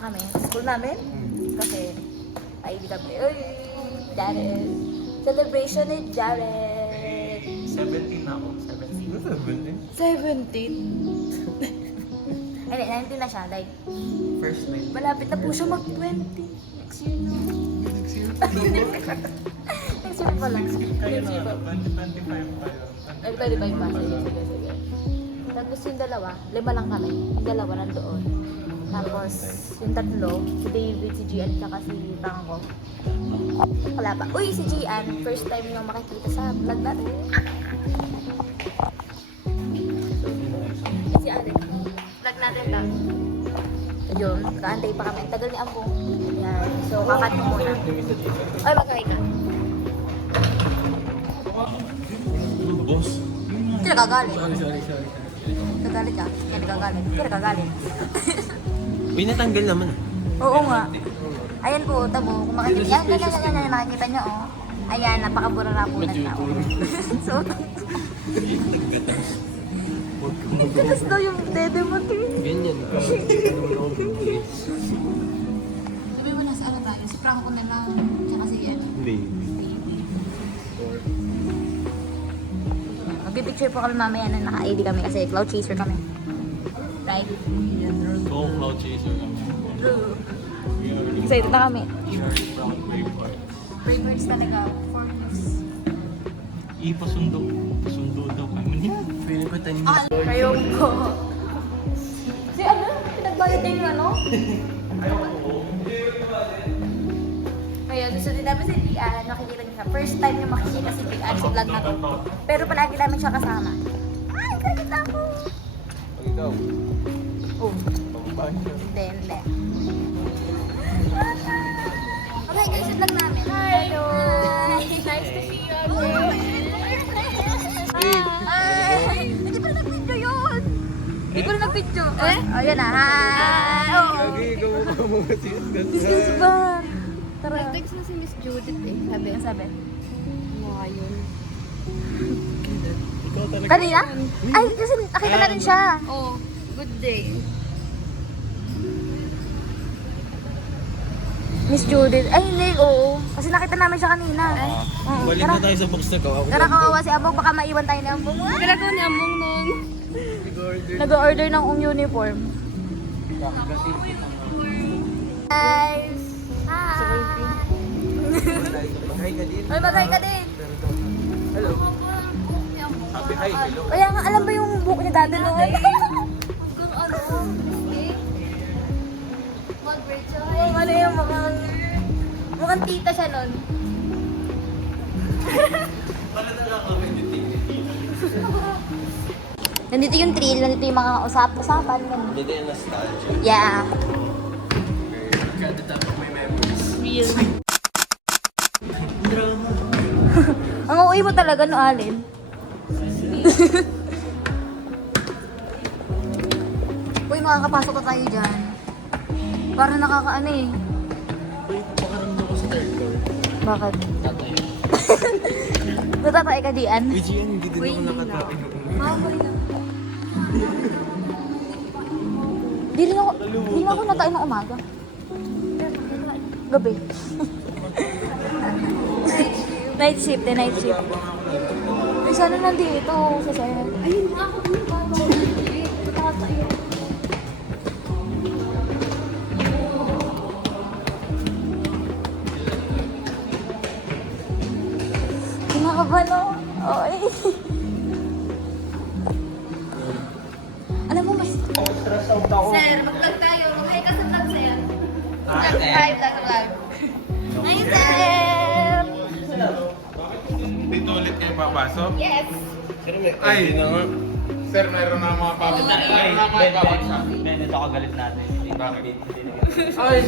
kami. School namin. Kasi, ID kami. Uy! Jared! Celebration ni Jared! 17 na ako. 17? Ay, 19 na siya. Like, First night. malapit na po siya mag-20. Next year na. Next year pa lang. Kayo Next year na, pa. 2025 pa yun. Ay, 25 pa. Sige. Tapos yung dalawa, 5 lang kami. Yung dalawa nandoon. Tapos, yung tatlo, si David, si Gian, tsaka si Franco. Wala pa. Uy, si Gian, first time nyo makikita sa vlog natin. Si Alec, vlog natin ba? Ayun, kaantay pa kami. Ang tagal ni Ambong. Yan. So, kakat mo muna. Ay, magkakay ka. Boss. Hindi nagagalit. Sorry. Nagagalit ka? Hindi nagagalit. Hindi nagagalit. Uy, natanggal naman. Oo nga. Ayan po, tabo. Kung makikita, yan, nakikita nyo, oh. Ayan, napakabura na po ng tao. So, gatas daw yung dede mo, Tin. Ganyan. Sabi mo, nasa ano tayo? Si Franco na lang. Tsaka si Ian. Hindi. Mag-picture po kami mamaya na naka-ID kami kasi cloud chaser kami. Right? Go Cloud Chaser kami. True. Excited na kami. Shark Brown Paper. Bravers talaga. Foreigners. Ipasundo. Pasundo daw kami niya. Pwede ba tayo Ah, kayong ko. Si ano? Pinagbayad din yung ano? Ngayon, gusto din namin si Dian. Makikita niyo siya. First time niya makikita si Dian sa vlog na to. Pero palagi namin siya kasama. Ay, kakita ko! Ikaw. Oh, Pagbahan siya. hindi. Okay, guys, yung vlog namin. Hello! Nice to see you again. Hi! Hindi pa nag-video yun! Hindi ko na nag-video. Eh? Oh, yun na. Hi! Lagi, ikaw mo Discuss ba? Tara. Nag-text na si Miss Judith eh. Sabi, Ano sabi? mga yun. Ikaw talaga. Kanina? Ay, kasi nakita na rin siya. Oh, good day. Miss Judith. Ay, hindi. Oo. Kasi nakita namin siya kanina. Oo. Balik Tara. na tayo sa box na ko. Tara, kawawa si Abong. Baka maiwan tayo ng Abong. Ay! Talaga ni Among nung. Nag-order ng uniform. Guys! Hi! Hi ka din. Ay, magay ka din. Hello. Sabi hi, hello. Kaya nga, alam ba yung book niya dati noon? Hanggang ano? Eh? Mag-Rachel. Yung ano yung mukhang tita siya noon. Nandito yung thrill, nandito yung mga usap-usapan. Dito yung nostalgia. Yeah. Kada dapat may memories. Real. Ang uuwi mo talaga, no, Alin? Uy, makakapasok ka tayo dyan. Para nakakaano eh. Uy, pakaramdam ko sa third floor. Bakit? Tatay. Natatay ka diyan? Uy, Gian, hindi din ako nakatakin. Di rin ako nakain ng umaga. Gabi. Night shift. Ay, sana nandito sa sir. Ayun nga ako. Tatay. Kinakabahan ako. Oy. Alam mo, mas... Sir, mag-vlog tayo. Mag-hi ka sa vlog, sir. Vlog. Ay, sir! Dito ulit kayo papasok? Yes. Ay, sir, meron na mga papasok. Meron na mga papasok. Ito ka galit natin. Bakit? Ay!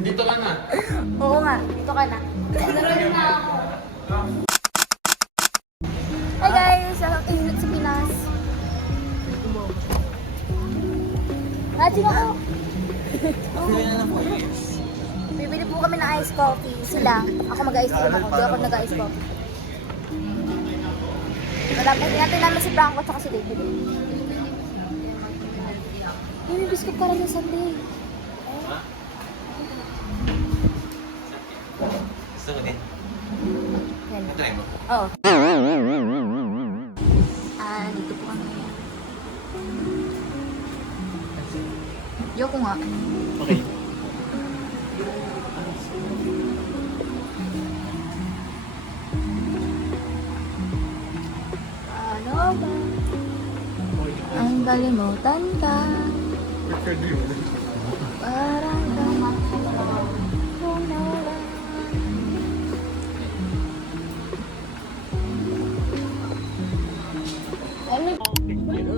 Dito ka na. Oo nga, dito ka na. Naroon na ako. Hi guys! Ang init sa Pinas. Rajin ako. Bibili po kami ng ice coffee. Sila. Ako mag-ice cream ako. Di ako nag-ice coffee. Wala po. Hinatay namin si Franco at si David. May biscuit para sa Sunday. Ha? Gusto ko din. Yan. Try mo. Oo. Dito po kami. Yoko nga. Okay. Ano ba? Ang kalimutan ka. Parang kung nawala.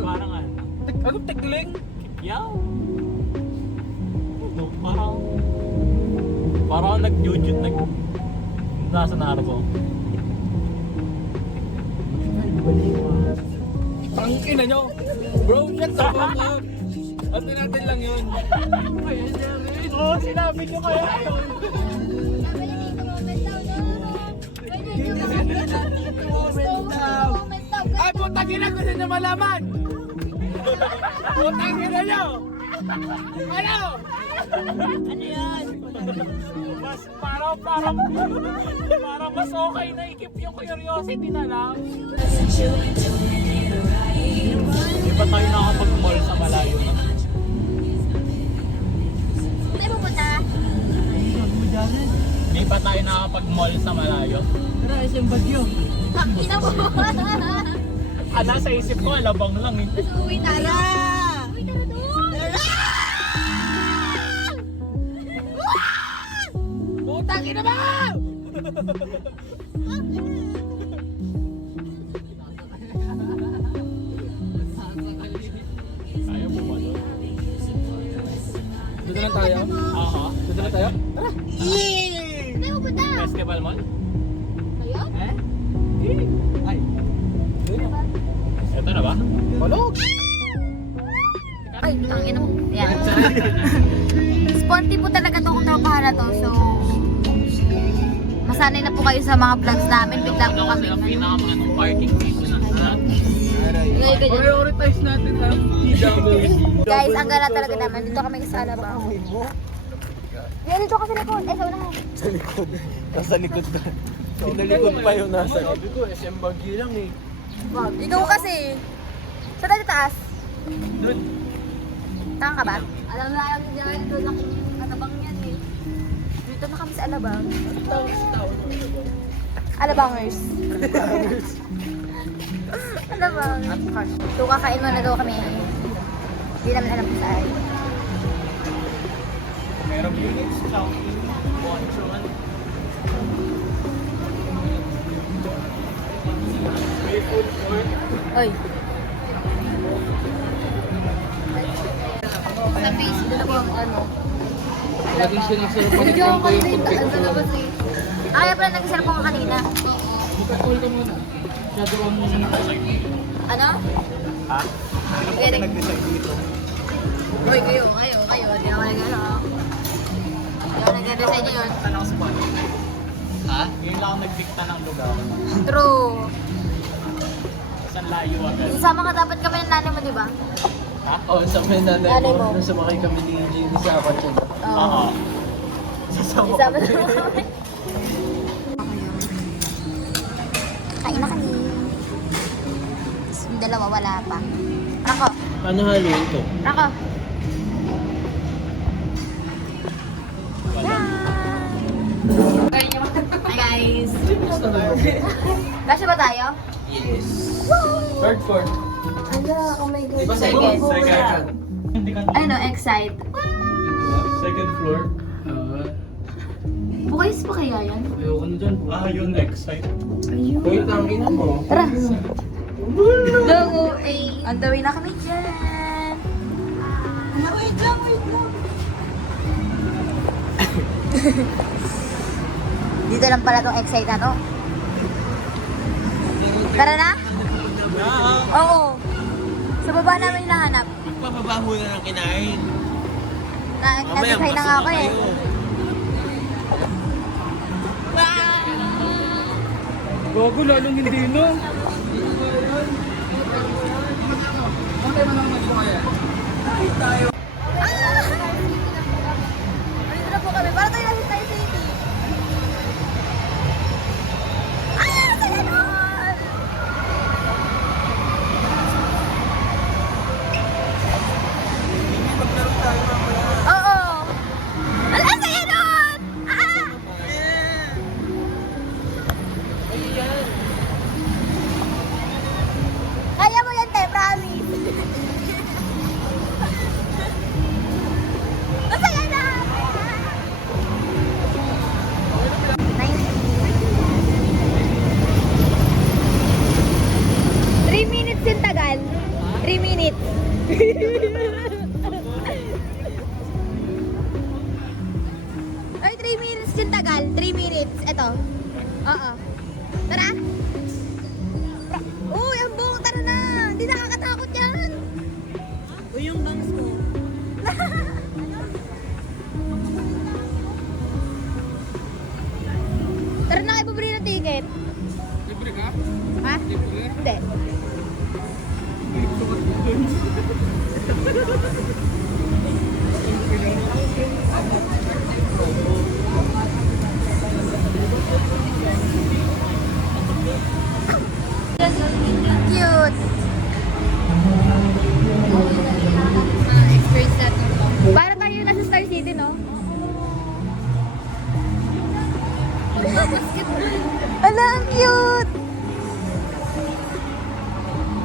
Parang ano? Anong tekling? Yaw! Ito, parang nag-jujut, nasa naro ko. Tangina nyo! Bro, shut the fuck up! At natin lang yun. Oo, sinabi nyo kaya yun. Ay, putang ina ko na malaman! Putang ina nyo! Ano? Ano yan? Mas parang mas okay na ikip yung curiosity na lang. Di ba tayo nakapag-mall sa malayo na? May pupunta. Di ba tayo nakapag-mall sa malayo? Ina mo. Nasa isip ko, alabang lang eh. Mas uwi tayo. Uwi tayo doon. Putang ina ba? Kaya mo ba doon? Dito na tayo? Aha. Dito na tayo? Tara! May pupunta. Festival mall? Kayo? Ay! Ito na ba? Palog! Ay, tangin mo. Yan. Sponty po talaga itong tropahan na to. So, masanay na po kayo sa mga vlogs namin. Bigla po kami. Ang pinakamanong parking dito na. Prioritize natin ha? Guys, ang gala talaga naman. Dito kami sa Alabang. Yan, dito kasi na po. Eh, sa unahan. Sa likod. Nasa likod na. Pinalikod pa yun nasa likod. Sabi ko, SM Baguio lang eh. Wag. Ikaw kasi. Sa tayo taas. Doon. Tanga ka ba? Alam na alam niya yan. Doon lang yung katabang yan eh. Dito na kami sa Alabang. Alabangers. Alabang. So, kakain muna daw kami. Hindi naman alam kung saan. Merong units, Chowking, Bonchon. May food court. Oy. Sa Facebook ko ano. Laging sinisir pa Video ko kanina yung daan sa labas eh. Kaya pala nag-cellphone ka kanina. Ipag-call ka muna. Shadow ang muna. Ano? Ha? Pwede. Nag-decide dito. Hoy, kayo. Hindi ako nag-ano. Hindi ako nag-design yun. Tanong spot. Ha? Ngayon lang ako nagdikta ng lugar. True. Isang layo agad. Isama ka dapat kami ng nanay mo, di ba? Ha? Oo, sa may nanay Nanay mo. mo. Nung sumakay kami ni Jenny sa apat yun. Oo. Sasama Isama na kami. Kain na kami. Yung dalawa wala pa. Rako. Ano halo ito? Rako. Hi guys. Kasya ba tayo? Yes. Third floor. Oh my God. Diba Second. Second. Ano, excite. Second floor. Bukayos pa kaya yan? Ayoko na dyan. yun, excite. Ayun. Wait lang, ina mo. Tara. Go, On the way na kami dyan. Wait lang. Dito lang pala tong excite na to. Tara na? Oo. Sa baba namin hinahanap. Magpapaba muna ng kinain. Nag-excite na nga ako eh. Gogo, lalong hindi no. Ano tayo mga mag-kaya? Tayo. yung tagal, 3 minutes. Ito. Oo. Tara. Uy, ang buong, tara na. Hindi nakakatakot yan. Uy, yung bangs mo. Tara na kayo bumili ng ticket. Libre ka? Ha? Libre? Hindi. Cute. Experience natin ito. Para tayo nasa Star City, no? Ala, ang cute!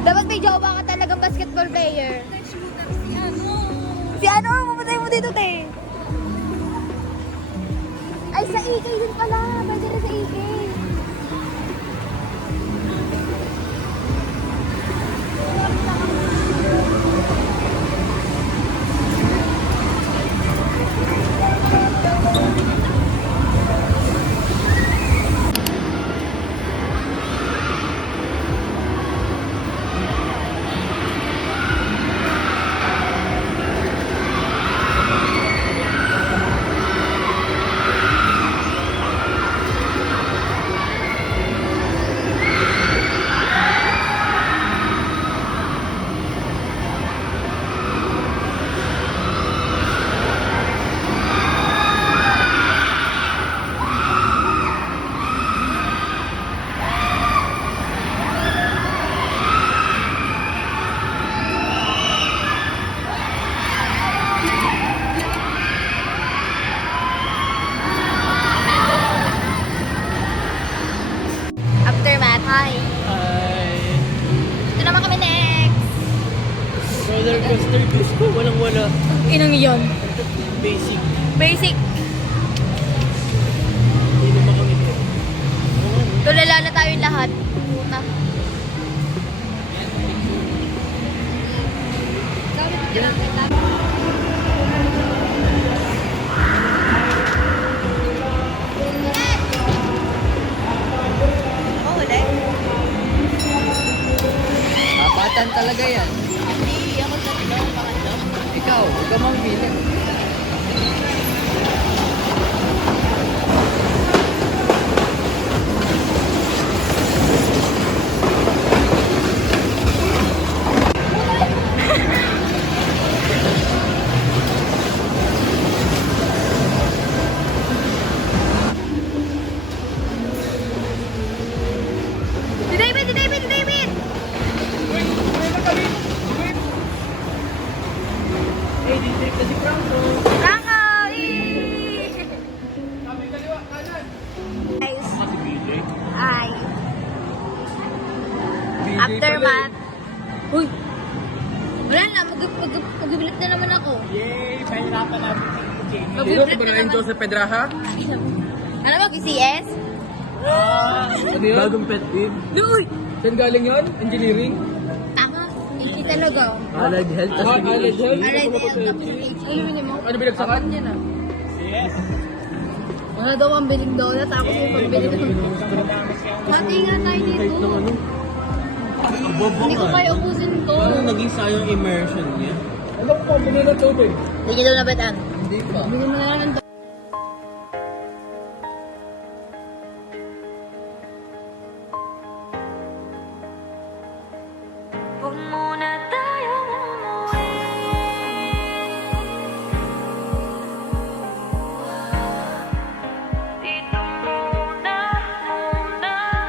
Dapat may jowa ka talagang basketball player. Si ano? Mamatay mo dito, te. Ay, sa EK din pala. Pwede rin sa EK. Aftermath. Hi. Ay. Ito naman kami next. Roller coaster gusto. Walang-wala. Inong iyon. Basic. Basic. Hindi naman kami dito. Tulala na tayo lahat. Puta. Apatan talaga yan. Hindi, ako tatlo, pangatlo. Ikaw, huwag ka mang bilang. Si David! Si David! Si David! Hey, district na si Franco. Franco! Guys. Ay. Aftermath. Uy! Wala na, mag-bilit na naman ako. Yay! Pahirapan natin si Jamie. Mag-bilit na naman. Joseph Pedraha? Ano mag-CS? Ano yun? Bagong pet peeve. Uy! Saan galing yun? Engineering? Tama. Hindi talaga. Allied Health. Allied Health? Alright, tapos Ano binagsakan? Yes! wala daw ang biling donut, tapos yung pambili ng Mati nga tayo dito. ano? Hindi ko kaya ubusin to. naging sayang immersion niya? Ano po? Bumili ng tubig. Hindi ka daw nabataan. Hindi pa. Bili mo na naman to. Huwag muna tayo